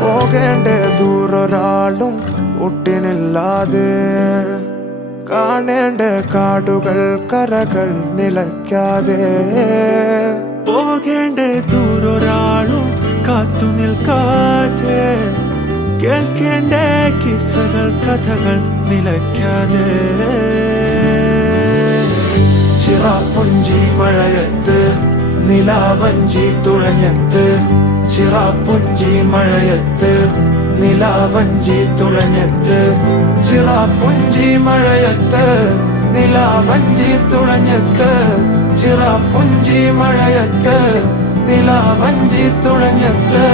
പോകേണ്ടേ ദൂരൊരാളും ഒട്ടിനില്ലാതെ, കാണേണ്ട കാടുകൾ കരകൾ നിലയ്ക്കാതെ. പോകേണ്ട ദൂരൊരാളും കാത്തു നിൽക്കാതെ, കേൾക്കേണ്ട കിസ്സകൾ കഥകൾ നിലയ്ക്കാതെ. ചിറാപ്പുഞ്ചി മഴയത്ത് നിലാവഞ്ചി തുഴഞ്ഞത്ത്, ചിറാപ്പുഞ്ചി മഴയത്ത് നിലാവഞ്ചി തുഴഞ്ഞത്ത്, ചിറാപ്പുഞ്ചി മഴയത്ത് നിലാവഞ്ചി തുഴഞ്ഞത്ത്, ചിറാപ്പുഞ്ചി മഴയത്ത് നിലാവഞ്ചി തുഴഞ്ഞത്ത്.